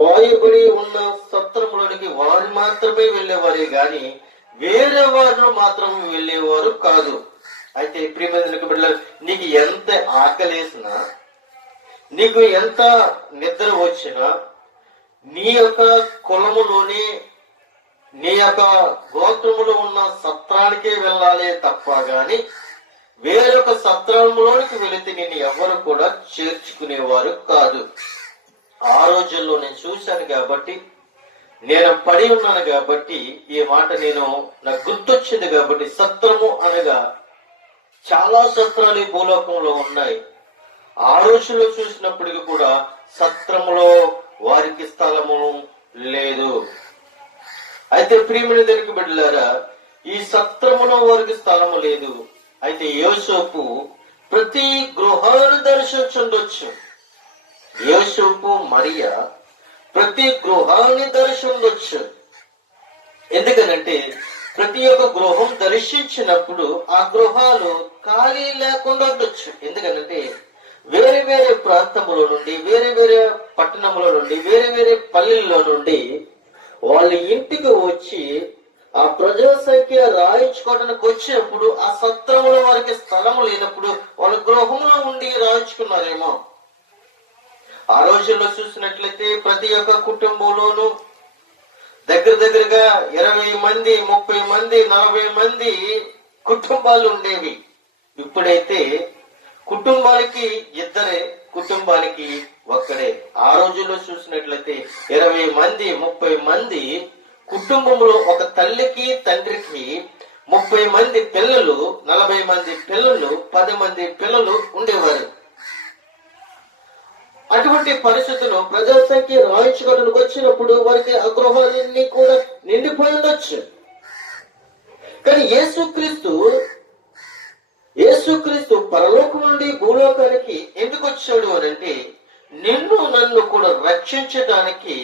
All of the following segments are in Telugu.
వాయుబడి ఉన్న సత్రములోనికి వారు మాత్రమే వెళ్ళేవారే గాని వేరే వారు మాత్రం వెళ్ళేవారు కాదు. అయితే ప్రియమైన బిడ్డలారా, నీకు ఎంత ఆకలేసినా, నీకు ఎంత నిద్ర వచ్చినా, నీ యొక్క కులములోని, నీ యొక్క గోత్రములో ఉన్న సత్రానికే వెళ్ళాలి తప్ప గాని వేరొక సత్రములోనికి వెళితే నేను ఎవరు కూడా చేర్చుకునేవారు కాదు. ఆ రోజుల్లో నేను చూశాను కాబట్టి, నేను పడి ఉన్నాను కాబట్టి ఈ మాట నాకు గుర్తొచ్చింది కాబట్టి, సత్రము అనగా చాలా సత్రాలు ఈ భూలోకంలో ఉన్నాయి. ఆ రోజుల్లో చూసినప్పటికీ కూడా సత్రములో వారికి స్థలము లేదు. అయితే ప్రియమైన దేవుని బిడ్డలారా, ఈ సత్రములో వారికి స్థలము లేదు. అయితే యోసేపు ప్రతి గృహాలను దర్శించుండొచ్చు. యోసేపు మరియా ప్రతి గృహాన్ని దర్శించవచ్చు. ఎందుకనంటే ప్రతి ఒక్క గృహం దర్శించినప్పుడు ఆ గృహాలు ఖాళీ లేకుండా ఉండొచ్చు. ఎందుకనంటే వేరే వేరే ప్రాంతముల నుండి, వేరే వేరే పట్టణముల నుండి, వేరే వేరే పల్లెల్లో నుండి వాళ్ళ ఇంటికి వచ్చి ఆ ప్రజల సంఖ్య రాయించుకోవడానికి వచ్చినప్పుడు ఆ సత్రములో వారికి స్థలము లేనప్పుడు వాళ్ళ గృహంలో ఉండి రాయించుకున్నారేమో. ఆ రోజుల్లో చూసినట్లయితే ప్రతి ఒక్క కుటుంబంలోనూ దగ్గరగా 20 మంది, 30 మంది, 40 మంది కుటుంబాలు ఉండేవి. ఇప్పుడైతే కుటుంబానికి ఇద్దరే, కుటుంబానికి ఒక్కడే. ఆ రోజుల్లో చూసినట్లయితే 20 మంది, 30 మంది కుటుంబంలో ఒక తల్లికి తండ్రికి 30 మంది పిల్లలు, 40 మంది పిల్లలు, 10 మంది పిల్లలు ఉండేవారు. అటువంటి పరిస్థితుల్లో ప్రజల సంఖ్య రాయించుకోవడానికి వచ్చినప్పుడు వారికి ఆ గృహాలన్నీ కూడా నిండిపోయి ఉండొచ్చు. కానీ యేసుక్రీస్తు పరలోకం నుండి భూలోకానికి ఎందుకు వచ్చాడు అనంటే, నిన్ను నన్ను కూడా రక్షించడానికి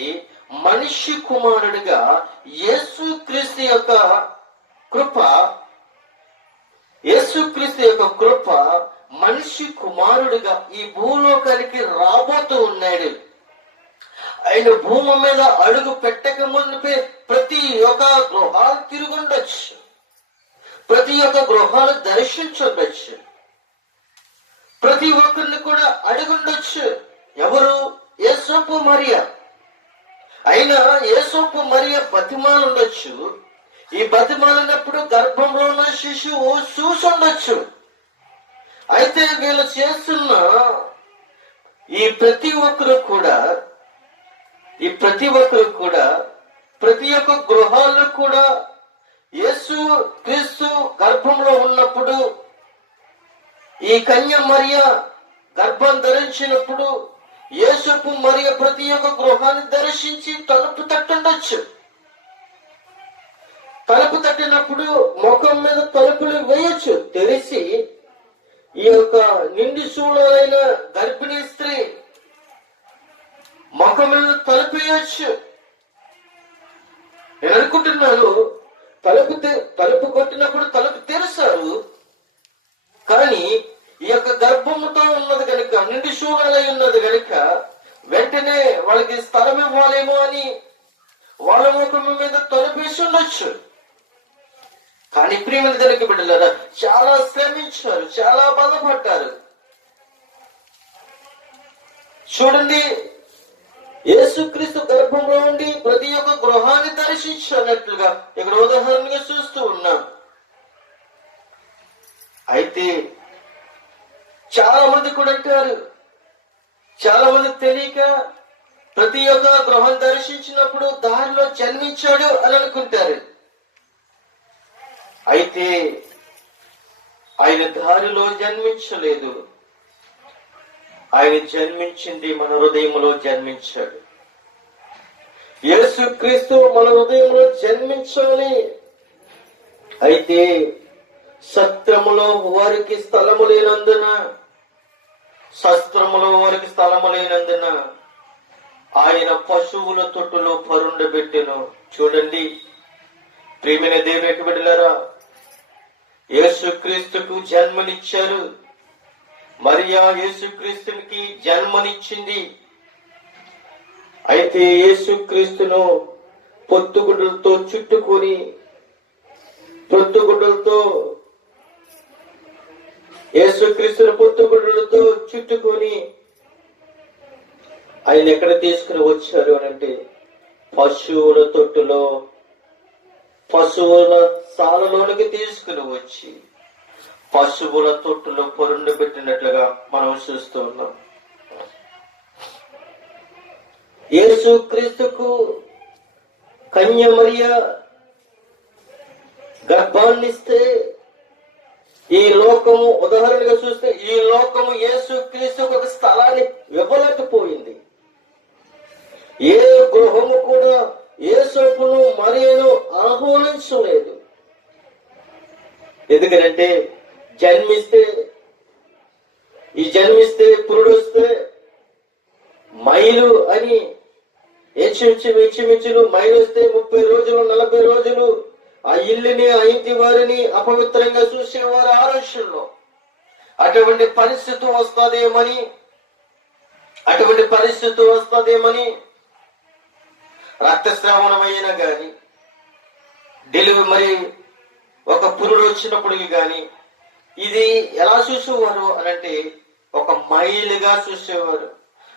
మనిషి కుమారుడిగా యేసుక్రీస్తు యొక్క కృప మనిషి కుమారుడిగా ఈ భూలోకానికి రాబోతూ ఉన్నాడు. ఆయన భూమి మీద అడుగు పెట్టక ముందుపై ప్రతి ఒక్క గృహాలు తిరుగుండొచ్చు, ప్రతి ఒక్క గృహాలు దర్శించుండొచ్చు, ప్రతి ఒక్కరిని కూడా అడుగుండొచ్చు. ఎవరు? యేసోపు మరియా. అయినా యేసోపు మరియా బతిమాలుండొచ్చు. ఈ బతిమాలినప్పుడు గర్భంలో ఉన్న శిశువు చూసుండొచ్చు. అయితే వీళ్ళు చేస్తున్న ఈ ప్రతి ఒక్కరు కూడా ప్రతి ఒక్క గృహాల్లో కూడా యేసు క్రీస్తు గర్భంలో ఉన్నప్పుడు, ఈ కన్య మరియా గర్భం ధరించినప్పుడు యేసోపు మరియా ప్రతి ఒక్క గృహాన్ని దర్శించి తలుపు తట్టుండొచ్చు. తలుపు తట్టినప్పుడు ముఖం మీద తలుపులు వేయొచ్చు, తెరిచి ఈ యొక్క నిండి చూడైన గర్భిణీ స్త్రీ ముఖం మీద తలుపు వేయొచ్చు. నేను అనుకుంటున్నాను, తలుపు కొట్టినప్పుడు తలుపు తెరుస్తారు, కానీ ఈ యొక్క గర్భముతో ఉన్నది కనుక, నిండి శూలై ఉన్నది కనుక వెంటనే వాళ్ళకి స్థలం ఇవ్వాలేమో అని వాళ్ళ ముఖం మీద తలుపు వేసి ఉండొచ్చు. కానీ ప్రియమైన దేవుని బిడ్డలారా, చాలా శ్రమించారు, చాలా బాధపడ్డారు. చూడండి, యేసుక్రీస్తు గర్భంలో ఉండి ప్రతి ఒక్క గృహాన్ని దర్శించినట్లుగా ఇక్కడ ఉదాహరణగా చూస్తూ ఉన్నాం. అయితే చాలా మంది కూడా అంటారు, చాలా మంది తెలియక ప్రతి ఒక్క గృహం దర్శించినప్పుడు దారిలో జన్మించాడు అని అనుకుంటారు. అయితే ఆయన దారిలో జన్మించలేదు. ఆయన జన్మించింది మన హృదయంలో జన్మించాడు. యేసుక్రీస్తు మన హృదయంలో జన్మించాలి. అయితే సత్రములో వారికి స్థలము లేనందున, శస్త్రములో వారికి స్థలము లేనందున ఆయన పశువుల తొట్టులో పరుండబెట్టెను. చూడండి ప్రియమైన దేవుని బిడ్డలారా, యేసుక్రీస్తుకు జన్మనిచ్చారు. మరియా యేసుక్రీస్తునికి జన్మనిచ్చింది. అయితే యేసుక్రీస్తును పొత్తుగుడ్డలతో చుట్టుకొని ఆయన ఎక్కడ తీసుకుని వచ్చారు అని అంటే పశువుల తొట్టులో, పశువుల సాలలోనికి తీసుకుని వచ్చి పశువుల తొట్టులో పొరుండు పెట్టినట్లుగా మనం చూస్తూ ఉన్నాం. యేసుక్రీస్తుకు కన్య మరియ గర్భాన్నిస్తే ఈ లోకము, ఉదాహరణగా చూస్తే ఈ లోకము యేసుక్రీస్తుకు ఒక స్థలాన్ని ఇవ్వలేకపోయింది. ఏ గృహము కూడా యేసును మరియను ఆహ్వానించలేదు. ఎందుకంటే జన్మిస్తే పురుడు వస్తే మైలు అని ఇంచుమించులు మైలు వస్తే 30 రోజులు 40 రోజులు ఆ ఇల్లుని, ఆ ఇంటి వారిని అపవిత్రంగా చూసేవారు ఆ రోజుల్లో. అటువంటి పరిస్థితి వస్తుందేమని రక్తస్రావణమైనా గాని, డెలివరీ మరి ఒక పురుడు వచ్చినప్పటికి గాని ఇది ఎలా చూసేవారు అనంటే ఒక మైలుగా చూసేవారు.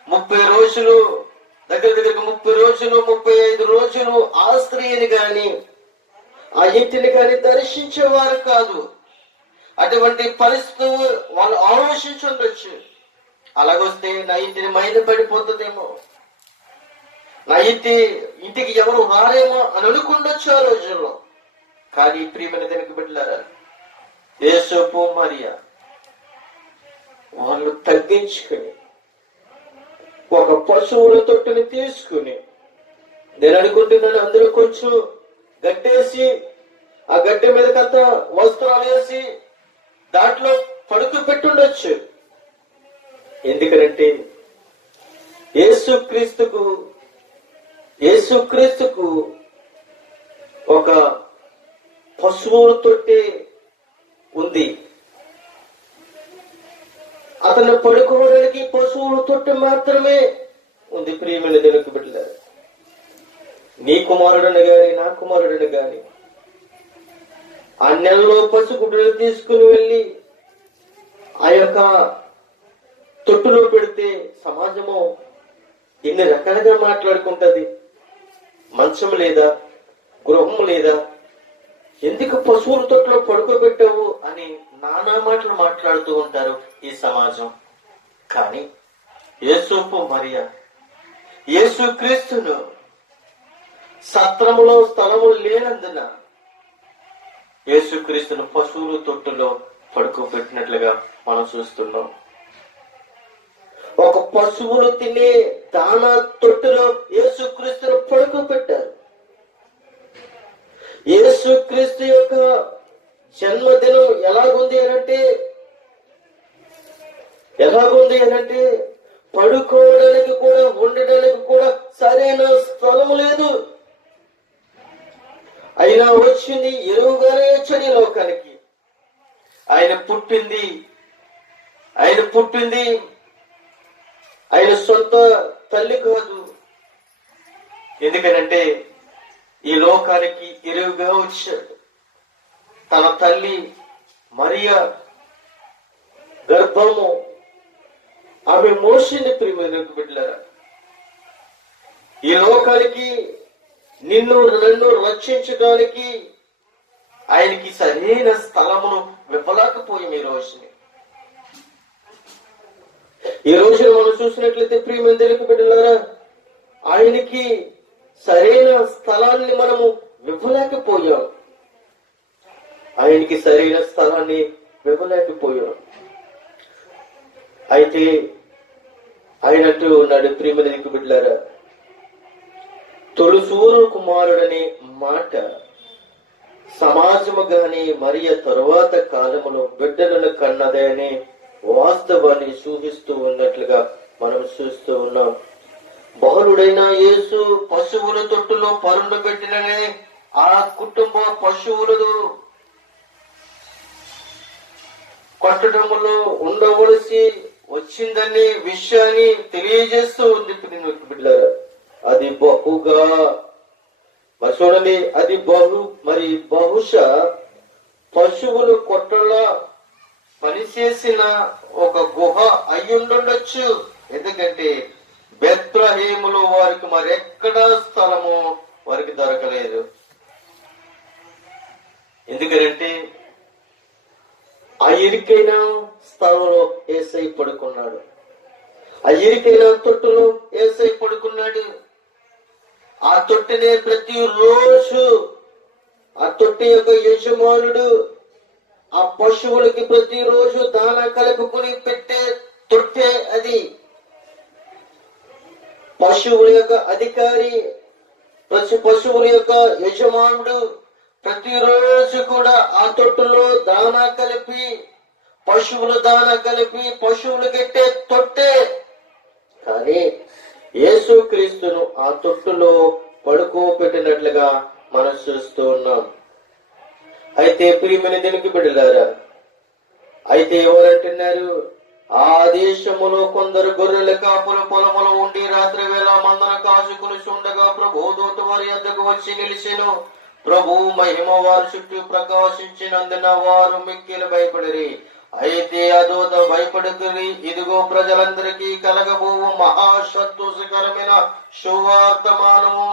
30 రోజులు, దగ్గరికి 30 రోజులు 35 రోజులు ఆ స్త్రీని గాని ఆ ఇంటిని కానీ దర్శించేవారు కాదు. అటువంటి పరిస్థితి వాళ్ళు ఆలోచించుండొచ్చు. అలాగొస్తే నా ఇంటిని మైలు పడిపోతుందేమో, నా ఇంటికి ఎవరు రారేమో అని అనుకుండొచ్చు ఆ రోజుల్లో. కానీ ప్రియమైన దేవుని బిడ్డలారా, యేసోపు మరియా వాళ్ళు తగ్గించుకుని ఒక పశువుల తొట్టుని తీసుకుని, నేను అనుకుంటున్నాను అందులో కొంచెం గడ్డేసి ఆ గడ్డ మీదకంతా వస్త్రాలు వేసి దాంట్లో పడుకు పెట్టుండొచ్చు. ఎందుకంటే యేసుక్రీస్తుకు ఒక పశువుల తొట్టి ఉంది. అతను పడుకోవడానికి పశువుల తొట్టి మాత్రమే ఉంది. ప్రియమైన దేవుని బిడ్డలారా, నీ కుమారుడని గాని నా కుమారుడని గాని ఆ నెలలో పసుగుడ్డలు తీసుకుని వెళ్ళి ఆ యొక్క తొట్టులో పెడితే సమాజము ఎన్ని రకాలుగా మాట్లాడుకుంటది. మంచం లేదా, గృహం లేదా, ఎందుకు పశువుల తొట్టులో పడుకోబెట్టావు అని నానా మాటలు మాట్లాడుతూ ఉంటారు ఈ సమాజం. కానీ యేసోపు మరియా యేసుక్రీస్తును సత్రములో స్థలము లేనందున యేసుక్రీస్తును పశువుల తొట్టులో పడుకోబెట్టినట్లుగా మనం చూస్తున్నాం. ఒక పశువులు తినే దానా తొట్టులో యేసుక్రీస్తును పడుకోబెట్టారు. యేసుక్రీస్తు యొక్క జన్మదినం ఎలాగుంది అనంటే పడుకోవడానికి కూడా, ఉండడానికి కూడా సరైన స్థలం లేదు. అయినా వచ్చింది, ఎరువుగానే వచ్చాడు లోకానికి. ఆయన పుట్టింది ఆయన సొంత తల్లి కాదు. ఎందుకనంటే ఈ లోకానికి ఎరువుగా వచ్చాడు. తన తల్లి మరియా గర్భము ఆమె మోసింది. ప్రియమైన బిడ్డలారా, ఈ లోకానికి నిన్ను నన్ను రక్షించడానికి ఆయనకి సరైన స్థలమును ఇవ్వలేకపోయాం. ఈ రోజున మనం చూసినట్లయితే ప్రియమైన దేవుని బిడ్డలారా, ఆయనకి సరైన స్థలాన్ని మనము ఇవ్వలేకపోయాం. అయితే ఆయన అంటూ ఉన్నాడు, ప్రియమైన దేవుని బిడ్డలారా, తొలుసూరు కుమారుడనే మాట సమాజము గాని మరియ తరువాత కాలములో బిడ్డలను కన్నదే అనే వాస్తవాన్ని సూచిస్తూ ఉన్నట్లుగా మనం చూస్తూ ఉన్నాం. బహుళుడైన యేసు పశువుల తొట్టులో పరుండు పెట్టిననే ఆ కుటుంబ పశువులు కొట్టడములో ఉండవలసి వచ్చిందనే విషయాన్ని తెలియజేస్తూ ఉంది. బిడ్డలారా, అది బహుగా మరి చూడండి, అది బహుశా పశువులు కొట్టలా పనిచేసిన ఒక గుహ అయ్యుండొచ్చు. ఎందుకంటే బెత్లెహేములో వారికి మరెక్కడ స్థలము వారికి దొరకలేదు. ఎందుకంటే ఆ ఇరుకైన స్థలంలో యేసయ్య పడుకున్నాడు. ఆ ఇరుకైన తొట్టులో యేసయ్య పడుకున్నాడు. ఆ తొట్టినే ప్రతిరోజు ఆ తొట్టి యొక్క యజమానుడు ఆ పశువులకి ప్రతిరోజు దానా కలుపుకుని పెట్టే తొట్టే అది. పశువుల యొక్క అధికారి, పశువుల యొక్క యజమానుడు ప్రతిరోజు కూడా ఆ తొట్టులో దానా కలిపి, పశువుల దానా కలిపి పశువులు కట్టే తొట్టే. కానీ యేసుక్రీస్తును ఆ తొట్టులో పడుకోబెట్టినట్లుగా మనం చూస్తూ ఉన్నాం. అయితే ప్రియమైన దేవునికి బిడ్డలారా, అయితే ఎవరంటున్నారు, ఆ దేశములో కొందరు గొర్రెల కాపుల పొలములో ఉండి రాత్రి వేళ మందన కాచుకుని ఉండగా ప్రభు దూత వారి వద్దకు వచ్చి నిలిచెను. ప్రభు మహిమ వారి చుట్టూ ప్రకాశించినందున వారు మిక్కిలి భయపడిరి. అయితే ఆ దూత భయపడుకుని, ఇదిగో ప్రజలందరికీ కలగబోవు మహాసంతోషకరమైన సువార్తమానము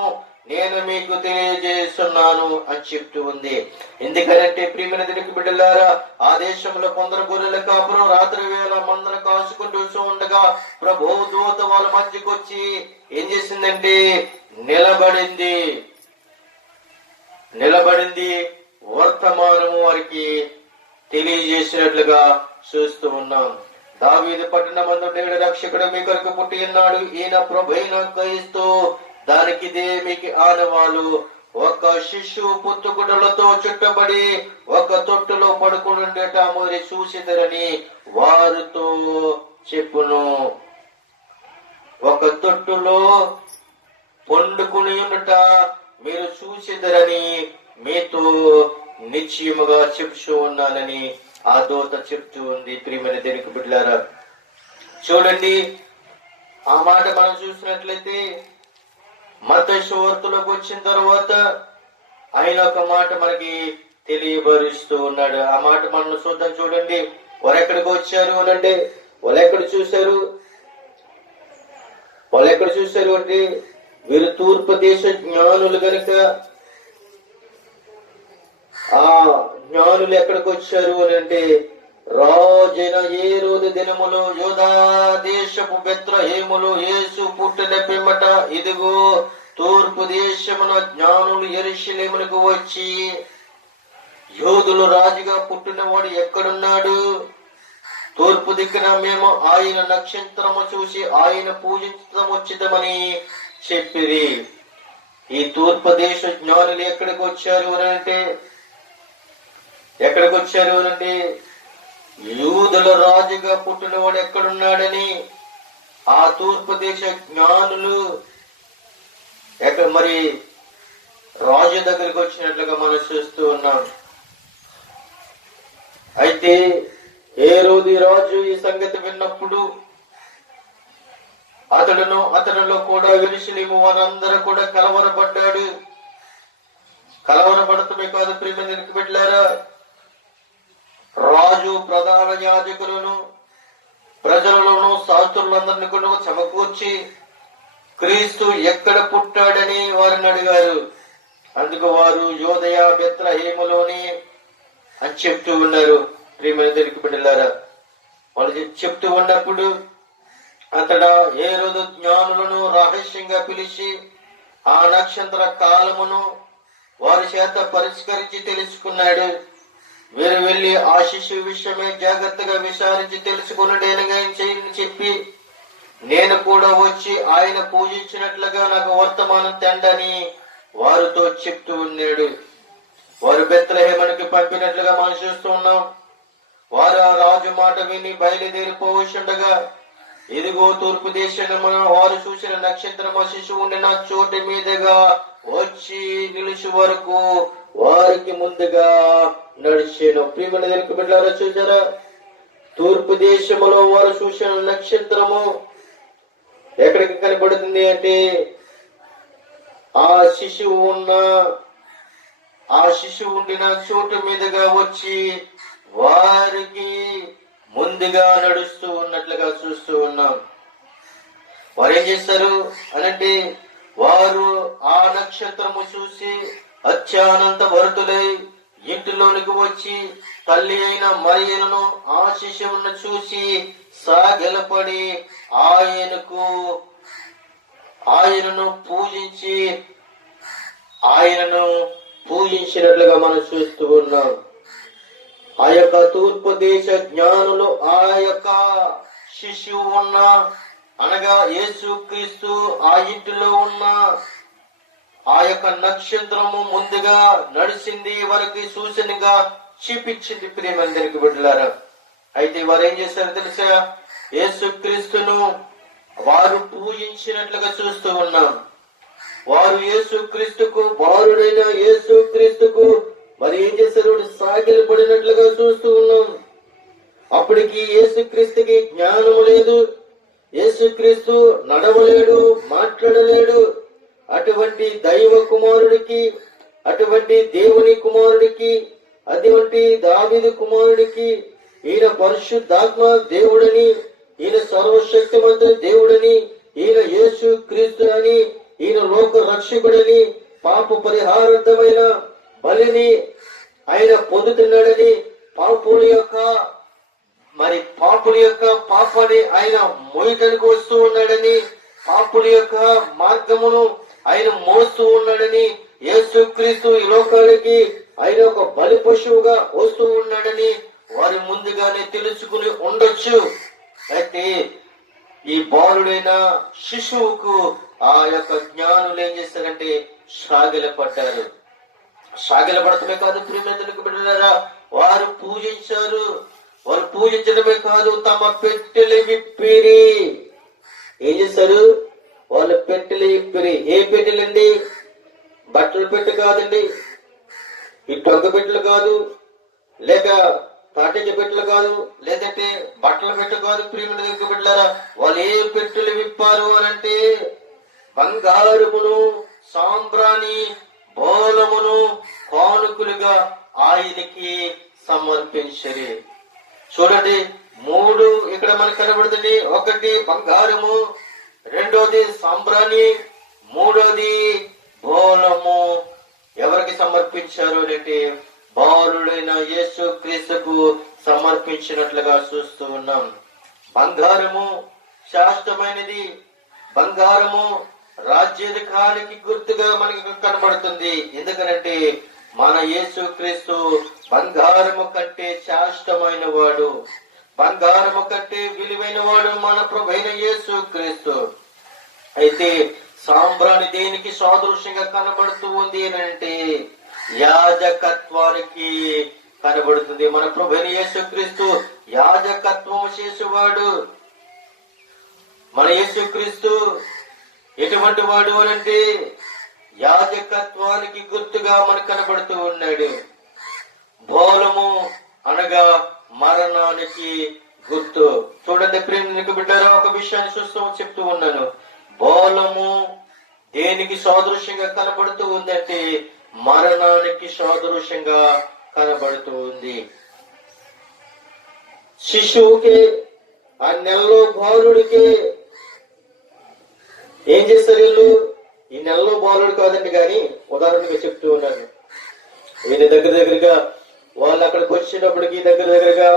నేను మీకు తెలియజేస్తున్నాను అని చెప్తూ ఉంది. ఎందుకంటే ప్రియమైన దేవునికి బిడ్డలారా, ఆ దేశంలో కొందరు గొర్రెల కాపురం రాత్రి వేళ మందను కాచుకుంటూ ఉండగా ప్రభు దూత వాళ్ళ మధ్యకు వచ్చి ఏం చేసిందంటే నిలబడింది వర్తమానము వారికి తెలియజేసినట్లుగా చూస్తూ ఉన్నాం. దావీదు పట్టణమందు నేడు రక్షకుడు మీ కొరకు పుట్టి ఉన్నాడు, ఈయన ప్రభువైన క్రీస్తు. దానికిదే మీకు ఆనవాలు. ఒక శిశువు పుత్తుగుడ్డలతో చుట్టబడి ఒక తొట్టులో పడుకునుండట మీరు చూసిదరని వారితో చెప్పును. ఒక తొట్టులో పండుకుని ఉండట మీరు చూసిదరని మీతో నిశ్చయముగా చెప్తూ ఉన్నానని ఆ దూత చెప్తూ ఉంది. ప్రియమైన దేవునికి బిడ్డలారా, చూడండి, ఆ మాట మనం చూసినట్లయితే మత్తయి సువార్తలోకి వచ్చిన తర్వాత ఆయన ఒక మాట మనకి తెలియబరుస్తూ ఉన్నాడు. ఆ మాట మనం చూద్దాం. చూడండి, వారు ఎక్కడికి వచ్చారు అనంటే వాళ్ళు ఎక్కడ చూశారు అంటే వీరు తూర్పు దేశ జ్ఞానులు గనుక ఆ జ్ఞానులు ఎక్కడికి వచ్చారు అని అంటే రాజైన హేరోదు దినములో యూదా దేశపు బెత్లెహేములో యేసు పుట్టిన పిమ్మట ఇదిగో తూర్పు దేశమున జ్ఞానులు యెరూషలేమునకు వచ్చి, యోధులు రాజుగా పుట్టినవాడు ఎక్కడున్నాడు? తూర్పు దిక్కున మేము ఆయన నక్షత్రము చూసి ఆయన పూజించడం వచ్చిదమని చెప్పిరి. ఈ తూర్పు దేశ జ్ఞానులు ఎక్కడికి వచ్చారు అనంటే యూదుల రాజుగా పుట్టినవాడు ఎక్కడున్నాడని ఆ తూర్పు దేశ జ్ఞానులు మరి రాజు దగ్గరికి వచ్చినట్లుగా మనం చూస్తూ ఉన్నాం. అయితే హేరోదు రాజు ఈ సంగతి విన్నప్పుడు అతడిలో కూడా యెరూషలేము వారందరూ కూడా కలవరపడ్డాడు. కలవరపడటమే కాదు ప్రియమైన దేవునికి బిడ్డలారా, రాజు ప్రధాన యాజకులను ప్రజలలోను శాస్త్రులందరినీ కూడా సమకూర్చి క్రీస్తు ఎక్కడ పుట్టాడని వారిని అడిగారు. అందుకు వారు యోదయ బెత్లెహేములోని అని చెప్తూ ఉన్నారు. ప్రియమైన దేవునికి బిడ్డలారా, వాళ్ళు చెప్తూ ఉన్నప్పుడు అతడు హేరోదు జ్ఞానులను రహస్యంగా పిలిచి ఆ నక్షత్ర కాలమును వారి చేత పరిష్కరించి తెలుసుకున్నాడు. వీరు వెళ్లి ఆ శిశువు విషయమే జాగ్రత్తగా విచారించి తెలుసుకున్నాడేనగా చెప్పి నేను కూడా వచ్చి ఆయన పూజించినట్లుగా నాకు వర్తమానం తెండని వారితో చెప్తూ ఉన్నాడు. వారు బెత్లెహేమునకు పంపినట్లుగా మనం చూస్తూ ఉన్నాం. వారు ఆ రాజు మాట విని బయలుదేరిపోవచ్చుండగా ఇదిగో తూర్పు దేశమున వారు చూసిన నక్షత్రం ఆ శిశువు ఉండిన చోటు మీదుగా వచ్చి నిలిచి వరకు వారికి ముందుగా నడిచేను. ప్రియమైన దేవునికి బిడ్డలారా, చూసారా, తూర్పు దేశములో వారు చూసిన నక్షత్రము ఎక్కడికి కనబడుతుంది అంటే ఆ శిశువు ఉండిన చోటు మీదుగా వచ్చి వారికి ముందుగా నడుస్తూ ఉన్నట్లుగా చూస్తూ ఉన్నాం. వారు ఏం చేస్తారు అనంటే, వారు ఆ నక్షత్రము చూసి అత్యానంద భరితులై ఇంటిలోనికి వచ్చి తల్లి అయిన మరియను ఆ శిశువును చూసి సాగిలపడి ఆయనను పూజించినట్లుగా మనం చూస్తూ ఉన్నాం. ఆ యొక్క తూర్పు దేశ జ్ఞానులు ఆ యొక్క శిశువు అనగా యేసుక్రీస్తు ఆ ఇంటిలో ఉన్న ఆ యొక్క నక్షత్రము ముందుగా నడిచింది వారికి సూచనగా చూపించింది. ప్రియమందరికి బిడ్డలారా, అయితే వారు ఏం చేశారో తెలుసా? యేసుక్రీస్తును వారు పూజించినట్లుగా చూస్తూ ఉన్నాం. వారు బాలుడైన యేసుక్రీస్తుకు మరి ఏం చేశారు? సాగిలు పడినట్లుగా చూస్తూ ఉన్నాం. అప్పటికి యేసుక్రీస్తుకి జ్ఞానము లేదు, యేసుక్రీస్తు నడవలేడు, మాట్లాడలేడు. అటువంటి దైవ కుమారుడికి, అటువంటి దేవుని కుమారుడికి, అటువంటి దావీదు కుమారుడికి ఈయన పరిశుద్ధాత్మ దేవుడని, ఈయన సర్వశక్తిమంతుని దేవుడని, ఈయన యేసు క్రీస్తు అని, ఈయన లోక రక్షకుడని, పాప పరిహారార్థమైన బలిని ఆయన పొందుతున్నాడని, పాపుల యొక్క పాపాన్ని ఆయన మోయటానికి వస్తూ ఉన్నాడని, పాపుల యొక్క మార్గమును ఆయన మోస్తూ ఉన్నాడని, యేసుక్రీస్తు ఈ లోకానికి ఆయన ఒక బలి పశువుగా వస్తూ ఉన్నాడని వారు ముందుగానే తెలుసుకుని ఉండొచ్చు. అయితే ఈ బాలుడైన శిశువుకు ఆ యొక్క జ్ఞానులు ఏం చేస్తారంటే సాగిలపడ్డారు. సాగిలపడటమే కాదు ప్రియమందరికి బిడ్డలారా, వారు పూజించారు. వారు పూజించడమే కాదు, తమ పెట్టెలు విప్పిరి. ఏం చేశారు? వాళ్ళు పెట్టెలు విప్పిరి. ఏ పెట్టెలండి? బట్టలు పెట్టె కాదండి, ఈ టొంగ పెట్టెలు కాదు, లేక తాటిక పెట్టెలు కాదు, లేదంటే బట్టల పెట్టె కాదు. ప్రియమందరికి బిడ్డలారా, వాళ్ళు ఏ పెట్టెలు విప్పారు అనంటే బంగారమును, సాంబ్రాణి, బోలమును కానుకలుగా ఆయనకి సమర్పించరి. చూడండి, 3 ఇక్కడ మనకు కనబడుతుంది. ఒకటి బంగారము, రెండోది సాంబ్రాణి, మూడోది బోలము. ఎవరికి సమర్పించారు అంటే బాలుడైన యేసు క్రీస్తుకు సమర్పించినట్లుగా చూస్తూ ఉన్నాం. బంగారము శాశ్వతమైనది. బంగారము రాజ్యాధికారానికి గుర్తుగా మనకి కనబడుతుంది. ఎందుకనంటే మన యేసు క్రీస్తు బంగారము కంటే శాశ్వతమైన వాడు, బంగారము కంటే విలువైన వాడు మన ప్రభువైన యేసు క్రీస్తు. అయితే సాంబ్రాణి దేనికి సాదృశ్యంగా కనబడుతూ ఉంది అంటే యాజకత్వానికి కనబడుతుంది. మన ప్రభువైన యేసు క్రీస్తు యాజకత్వం చేసేవాడు. మన యేసు క్రీస్తు ఎటువంటి వాడు అనంటే యాజకత్వానికి గుర్తుగా మనకు కనబడుతూ ఉన్నాడు. బోలము అనగా మరణానికి గుర్తు. చూడండి ప్రియనికి బిడ్డారా, ఒక విషయాన్ని చెప్తూ ఉన్నాను. బోలము దేనికి సాదృశ్యంగా కనబడుతూ ఉందంటే మరణానికి సాదృశ్యంగా కనబడుతూ ఉంది. శిశువుకి, ఆ నెలలో బాలుడికి ఏం చేస్తారు వీళ్ళు? ఈ నెలలో బాలుడు కాదండి, కానీ ఉదాహరణగా చెప్తూ ఉన్నాను. ఈయన దగ్గరగా వాళ్ళు అక్కడికి వచ్చినప్పటికీ దగ్గరగా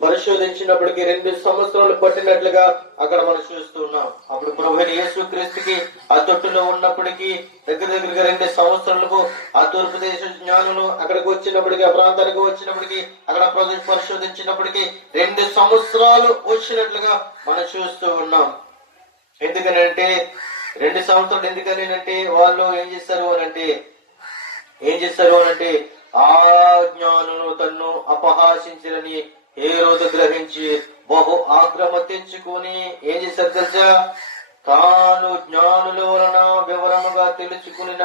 పరిశోధించినప్పటికీ 2 సంవత్సరాలు పట్టినట్లుగా అక్కడ మనం చూస్తూ ఉన్నాం. అప్పుడు ప్రభువైన యేసుక్రీస్తుకి ఆ తొట్టులో ఉన్నప్పటికీ దగ్గరగా 2 సంవత్సరాలకు ఆ తూర్పు దేశ జ్ఞానులు అక్కడికి వచ్చినప్పటికీ, ఆ ప్రాంతానికి వచ్చినప్పటికీ, అక్కడ పరిశోధించినప్పటికీ 2 సంవత్సరాలు వచ్చినట్లుగా మనం చూస్తూ ఉన్నాం. ఎందుకనంటే 2 సంవత్సరాలు ఎందుకనంటే వాళ్ళు ఏం చేస్తారు అనంటే ఆ జ్ఞానులు తన్ను అపహాసించరని హేరోదు గ్రహించి బహు ఆగ్రహం తెచ్చుకుని ఏం చేశారు తెలుసా? తాను జ్ఞానుల వలన వివరముగా తెలుసుకున్న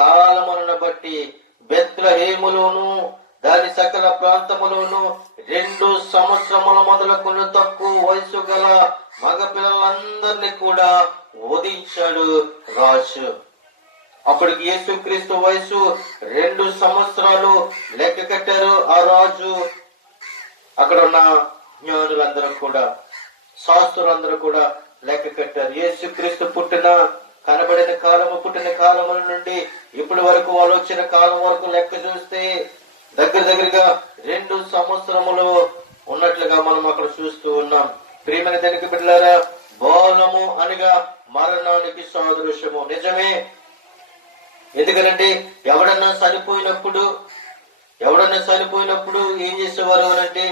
కాలములను బట్టి బెత్లెహేములోను దాని సకల ప్రాంతములోను 2 సంవత్సరముల మొదలుకొని తక్కువ వయసు గల మగ పిల్లలందరినీ కూడా వధించాడు రాజు. అప్పటికి యేసుక్రీస్తు వయసు 2 సంవత్సరాలు లెక్క కట్టారు ఆ రాజు. అక్కడ ఉన్న జ్ఞానులందరూ కూడా, శాస్త్రులందరూ కూడా లెక్క కట్టారు. యేసుక్రీస్తు కనబడిన కాలము, పుట్టిన కాలముల నుండి ఇప్పటి వరకు వాళ్ళు వచ్చిన కాలం వరకు లెక్క చూస్తే దగ్గరగా 2 సంవత్సరములు ఉన్నట్లుగా మనం అక్కడ చూస్తూ ఉన్నాం. ప్రియమైన దేవుని బిడ్డలారా, బాలము అనగా మరణానికి సాదృశ్యము. నిజమే. ఎందుకంటే ఎవడన్నా చనిపోయినప్పుడు ఏం చేసేవారు అంటే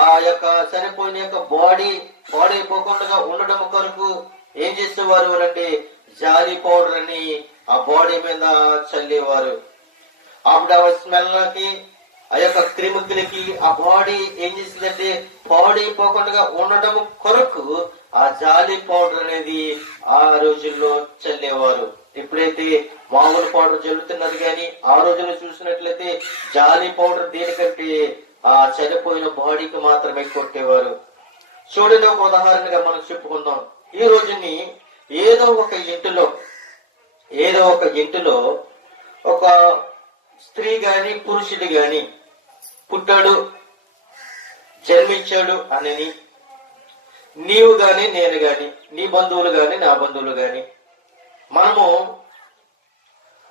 ఆ యొక్క చనిపోయిన యొక్క బాడీ పాడైపోకుండా ఉండడం కొరకు ఏం చేసేవారు అంటే జాలి పౌడర్ అని ఆ బాడీ మీద చల్లేవారు. అప్పుడు ఆ స్మెల్కి, ఆ యొక్క క్రిమికలకి ఆ బాడీ ఏం చేసిందంటే పాడైపోకుండా ఉండడం కొరకు ఆ జాలి పౌడర్ అనేది ఆ రోజుల్లో చల్లేవారు. ఇప్పుడైతే మామూలు పౌడర్ చల్లుతున్నారు, కానీ ఆ రోజుల్లో చూసినట్లయితే జాలి పౌడర్ దేనికంటే ఆ చనిపోయిన బాడీకి మాత్రమే కొట్టేవారు. చూడండి, ఒక ఉదాహరణగా మనం చెప్పుకుందాం. ఈ రోజుని ఏదో ఒక ఇంటిలో ఒక స్త్రీ గాని పురుషుడు గాని పుట్టాడు, జన్మించాడు అని నీవు గాని నేను గాని, నీ బంధువులు గాని నా బంధువులు గాని, మనము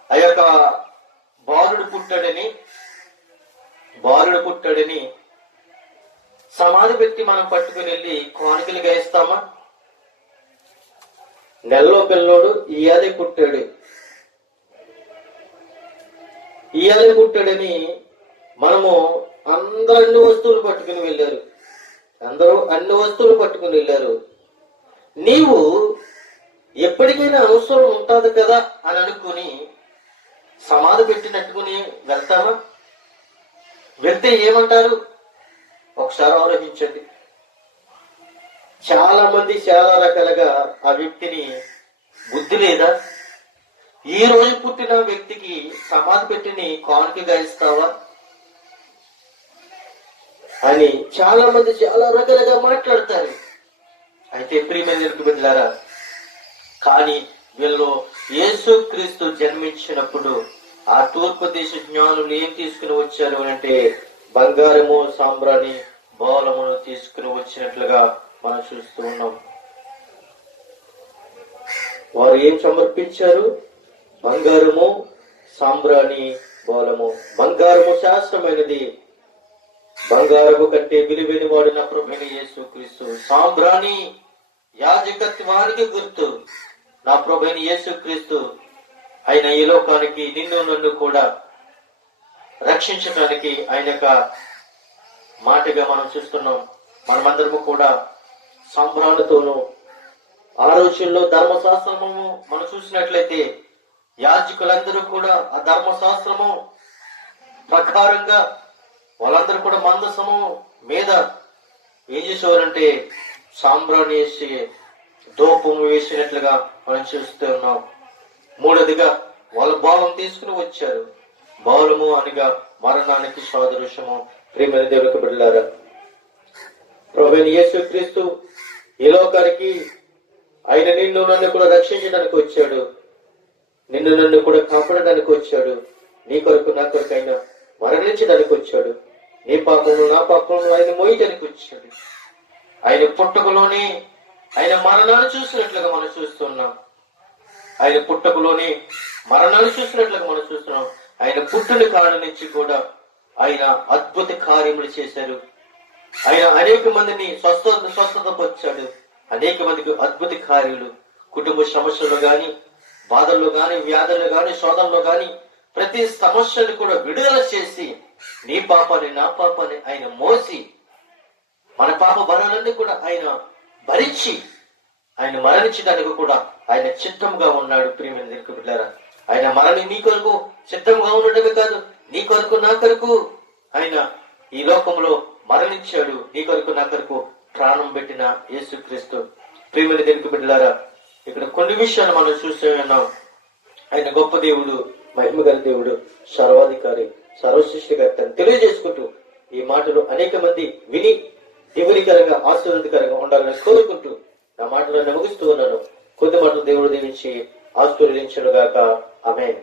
ఆ యొక్క బాలుడు పుట్టాడని సమాధి పెట్టి మనం పట్టుకుని వెళ్ళి కానుకలు గాయిస్తామా? నెలలో పిల్లోడు ఇయాలే పుట్టాడని మనము అందరూ అన్ని వస్తువులు పట్టుకుని వెళ్ళారు. నీవు ఎప్పటికైనా అవసరం ఉంటుంది కదా అని అనుకుని సమాధి పెట్టినట్టుకుని వెళ్తామా? వెళ్తే ఏమంటారు? ఒకసారి ఆలోచించండి. చాలా మంది చాలా రకాలుగా ఆ వ్యక్తిని బుద్ధి లేదా, ఈ రోజు పుట్టిన వ్యక్తికి సమాధి పెట్టిని కానుక గాయిస్తావా అని చాలా మంది చాలా రకాలుగా మాట్లాడతారు. అయితే ప్రియమైన బిడ్డలారా, కానీ వీళ్ళు యేసుక్రీస్తు జన్మించినప్పుడు ఆ తూర్పు దేశ జ్ఞానులు ఏం తీసుకుని వచ్చారు అంటే బంగారము, సాంబ్రాణి, బోలమును తీసుకుని వచ్చినట్లుగా మనం చూస్తూ ఉన్నాం. వారు ఏం సమర్పించారు? బంగారము, సాంబ్రాణి, బోలము. బంగారము శాస్త్రమైనది, బంగారము కంటే విలువైన వాడు నా ప్రభువైన యేసుక్రీస్తు. సాంబ్రాణి యాజకత్వానికి గుర్తు, నా ప్రభువైన యేసుక్రీస్తు. ఆయన ఈ లోకానికి నిన్ను నన్ను కూడా రక్షించడానికి ఆయన యొక్క మాటగా మనం చూస్తున్నాం. మనమందరము కూడా సాంబ్రాణితోనూ, ఆ రోజుల్లో ధర్మశాస్త్రము మనం చూసినట్లయితే యాజకులందరూ కూడా ఆ ధర్మశాస్త్రము ప్రకారంగా వాళ్ళందరూ కూడా మందసము మీద ఏం చేసేవారంటే సాంబ్రాణి వేసి ధూపము వేసినట్లుగా మనం చూస్తూ ఉన్నాం. మూడోదిగా వాళ్ళ బోలం తీసుకుని వచ్చారు. బోలము అనగా మరణానికి సాదృశ్యము. ప్రియమైన దేవునికి బిడ్డలారా, ప్రభువైన యేసుక్రీస్తు ఈ లోకానికి ఆయన నిన్ను నన్ను కూడా రక్షించడానికి వచ్చాడు, నిన్ను నన్ను కూడా కాపాడడానికి వచ్చాడు, నీ కొరకు నా కొరకు ఆయన మరణించడానికి వచ్చాడు, నీ పాపము నా పాపము ఆయన మోయడానికి వచ్చాడు. ఆయన పుట్టుకలోనే ఆయన మరణాలు చూసినట్లుగా మనం చూస్తున్నాం. ఆయన పుట్టుకలోనే మరణాలు చూసినట్లుగా మనం చూస్తున్నాం. ఆయన పుట్టిన కాలం నుంచి కూడా ఆయన అద్భుత కార్యములు చేశారు. ఆయన అనేక మందిని స్వస్థతపరిచాడు. అనేక మందికి అద్భుత కార్యాలు, కుటుంబ సమస్యల్లో గాని, బాధల్లో గాని, వ్యాధుల్లో గాని, శోధనలో గాని ప్రతి సమస్యను కూడా విడుదల చేసి నీ పాపాన్ని నా పాపాన్ని ఆయన మోసి మన పాప భారాలన్నీ కూడా ఆయన భరించి ఆయన మరణించడానికి కూడా ఆయన చిత్తంగా ఉన్నాడు. ప్రియమైన దేవుని బిడ్డలారా, ఆయన మరణి నీ కొరకు సిద్ధంగా ఉండడమే కాదు, నీ కొరకు నా కొరకు ఆయన ఈ లోకంలో మరణించాడు. నీ కొరకు నా కొరకు ప్రాణం పెట్టిన యేసుక్రీస్తు. ప్రియమైన దేవుని బిడ్డలారా, ఇక్కడ కొన్ని విషయాలు మనం చూస్తూ ఉన్నాం. ఆయన గొప్ప దేవుడు, మహిమ గల దేవుడు, సర్వాధికారి, సర్వసృష్టికర్త తెలియజేసుకుంటూ ఈ మాటలు అనేక మంది విని దేవునికరంగా ఆశీర్వాదకరంగా ఉండాలని కోరుకుంటూ నా మాటలను ముగిస్తూ ఉన్నాను. కొద్ది మాటలు దేవుడు దీవించి ఆశీర్వదించును గాక. ఆమేన్.